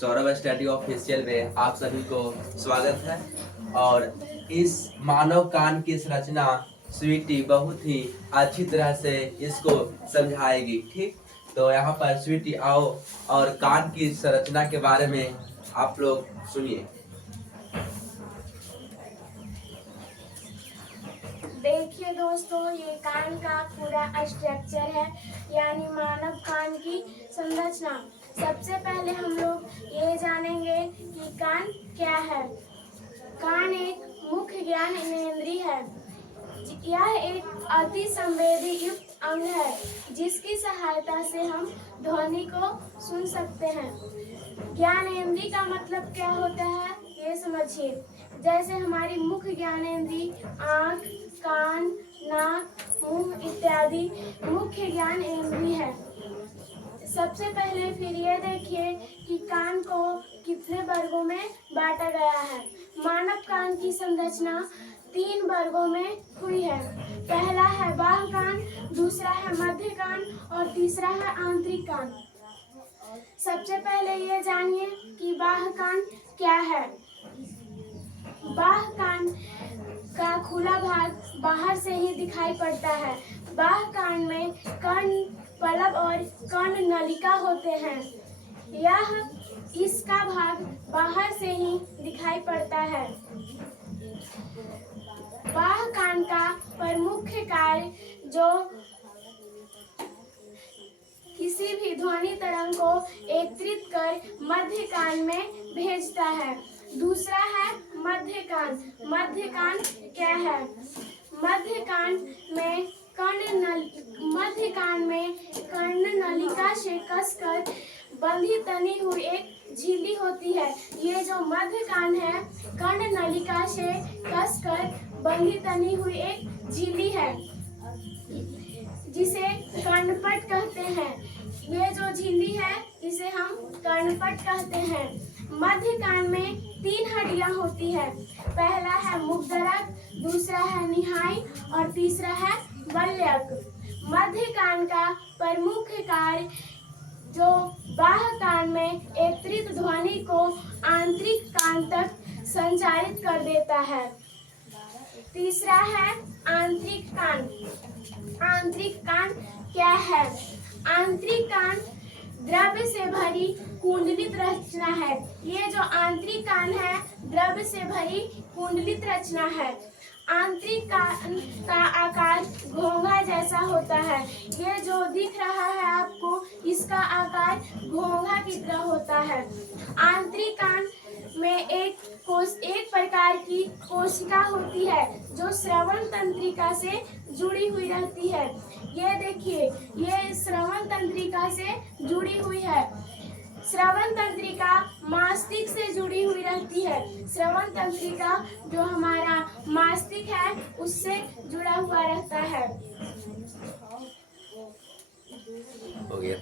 Saurabh study official में आप सभी को स्वागत है। और इस मानव कान की संरचना स्वीटी बहुत ही अच्छी तरह से इसको समझाएगी। ठीक, तो यहाँ पर स्वीटी आओ और कान की संरचना के बारे में आप लोग सुनिए। देखिए दोस्तों, ये कान का पूरा स्ट्रक्चर है, यानी मानव कान की संरचना। सबसे पहले हम लोग ये जानेंगे कि कान क्या है। कान एक मुख्य ज्ञानेंद्रिय है। यह एक अति संवेदी युक्त अंग है, जिसकी सहायता से हम ध्वनि को सुन सकते हैं। ज्ञानेंद्रिय का मतलब क्या होता है, ये समझिए। जैसे हमारी मुख्य ज्ञानेंद्रिय आँख, कान, नाक, मुंह इत्यादि मुख्य ज्ञानेंद्रिय है। सबसे पहले फिर ये देखिए कि कान को कितने वर्गों में बांटा गया है। मानव कान की संरचना 3 वर्गों में हुई है। पहला है बाह्य कान, दूसरा है मध्य कान और तीसरा है आंतरिक कान। सबसे पहले ये जानिए कि बाह्य कान क्या है। बाह्य कान का खुला भाग बाहर से ही दिखाई पड़ता है। बाह्य कान में कर्ण पलव और कर्ण नलिका होते हैं। इसका भाग बाहर से ही दिखाई पड़ता है। बाह्य कान का प्रमुख कार्य जो किसी भी ध्वनि तरंग को एकत्रित कर मध्य कान में भेजता है। दूसरा है मध्य कान। मध्य कान क्या है? मध्य कान में कर्ण नलिका से कसकर बंधी तनी हुई एक झिल्ली होती है। ये जो मध्य कान है, कर्ण नलिका से कसकर बंधी तनी हुई एक झिल्ली है, जिसे कर्णपट कहते हैं। ये जो झिल्ली है, इसे हम कर्णपट कहते हैं। मध्य कान में 3 हड्डियां होती है। पहला है मुखदरक, दूसरा है निहाई और तीसरा है वल्यक। मध्य कान का प्रमुख कार्य जो बाह्य कान में एकत्रित ध्वनि को आंतरिक कान तक संचारित कर देता है। तीसरा है आंतरिक कान। आंतरिक कान क्या है? आंतरिक कान द्रव्य से भरी कुंडलित रचना है। ये जो आंतरिक कान है, द्रव्य से भरी कुंडलित रचना है। आंतरिक कान का आकार घोंघा जैसा होता है। ये जो दिख रहा है आपको, इसका आकार घोंघा की तरह होता है। आंतरिक कान में एक प्रकार की कोशिका होती है, जो श्रवण तंत्रिका से जुड़ी हुई रहती है। ये देखिए, ये श्रवण तंत्रिका से जुड़ी हुई है। श्रवण तंत्रिका मस्तिष्क से जुड़ी हुई रहती है। श्रवण तंत्रिका जो हमारा मस्तिष्क है, उससे जुड़ा हुआ रहता है। हो गया।